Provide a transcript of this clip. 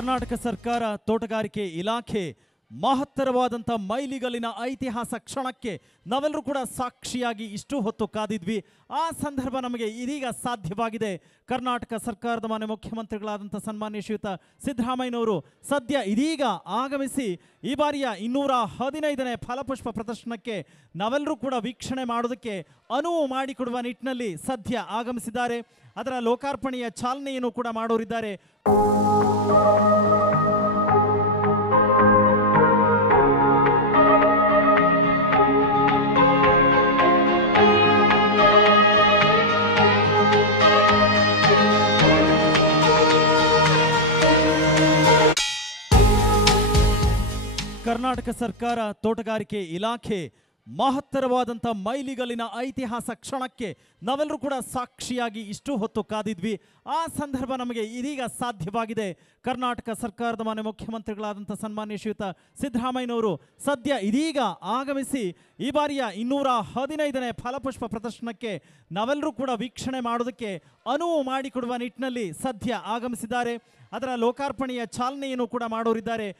ಕರ್ನಾಟಕ ಸರ್ಕಾರ ತೋಟಗಾರಿಕೆ ಇಲಾಖೆ ಮಹತ್ತರವಾದಂತ ಮೈಲಿಗಲ್ಲಿನ ಐತಿಹಾಸ ಕ್ಷಣಕ್ಕೆ ನಾವೆಲ್ಲರೂ ಕೂಡ ಸಾಕ್ಷಿಯಾಗಿ ಇಷ್ಟು ಹೊತ್ತು ಕಾದಿದ್ವಿ. ಆ ಸಂದರ್ಭ ನಮಗೆ ಇದೀಗ ಸಾಧ್ಯವಾಗಿದೆ. ಕರ್ನಾಟಕ ಸರ್ಕಾರದ ಮಾನ್ಯ ಮುಖ್ಯಮಂತ್ರಿಗಳಾದಂಥ ಸನ್ಮಾನ್ಯ ಶ್ರೀಯುತ ಸಿದ್ದರಾಮಯ್ಯನವರು ಸದ್ಯ ಇದೀಗ ಆಗಮಿಸಿ ಈ ಬಾರಿಯ 215ನೇ ಫಲಪುಷ್ಪ ಪ್ರದರ್ಶನಕ್ಕೆ ನಾವೆಲ್ಲರೂ ಕೂಡ ವೀಕ್ಷಣೆ ಮಾಡೋದಕ್ಕೆ ಅನುವು ಮಾಡಿಕೊಡುವ ನಿಟ್ಟಿನಲ್ಲಿ ಸದ್ಯ ಆಗಮಿಸಿದ್ದಾರೆ. ಅದರ ಲೋಕಾರ್ಪಣೆಯ ಚಾಲನೆಯನ್ನು ಕೂಡ ಮಾಡೋರಿದ್ದಾರೆ. ಕರ್ನಾಟಕ ಸರ್ಕಾರ ತೋಟಗಾರಿಕೆ ಇಲಾಖೆ ಮಹತ್ತರವಾದಂಥ ಮೈಲಿಗಲ್ಲಿನ ಐತಿಹಾಸ ಕ್ಷಣಕ್ಕೆ ನಾವೆಲ್ಲರೂ ಕೂಡ ಸಾಕ್ಷಿಯಾಗಿ ಇಷ್ಟು ಹೊತ್ತು ಕಾದಿದ್ವಿ. ಆ ಸಂದರ್ಭ ನಮಗೆ ಇದೀಗ ಸಾಧ್ಯವಾಗಿದೆ. ಕರ್ನಾಟಕ ಸರ್ಕಾರದ ಮಾನ್ಯ ಮುಖ್ಯಮಂತ್ರಿಗಳಾದಂಥ ಸನ್ಮಾನ್ಯ ಶ್ರೀಯುತ ಸಿದ್ದರಾಮಯ್ಯನವರು ಸದ್ಯ ಇದೀಗ ಆಗಮಿಸಿ ಈ ಬಾರಿಯ 215ನೇ ಫಲಪುಷ್ಪ ಪ್ರದರ್ಶನಕ್ಕೆ ನಾವೆಲ್ಲರೂ ಕೂಡ ವೀಕ್ಷಣೆ ಮಾಡೋದಕ್ಕೆ ಅನುವು ಮಾಡಿಕೊಡುವ ನಿಟ್ಟಿನಲ್ಲಿ ಸದ್ಯ ಆಗಮಿಸಿದ್ದಾರೆ. ಅದರ ಲೋಕಾರ್ಪಣೆಯ ಚಾಲನೆಯನ್ನು ಕೂಡ ಮಾಡೋರಿದ್ದಾರೆ.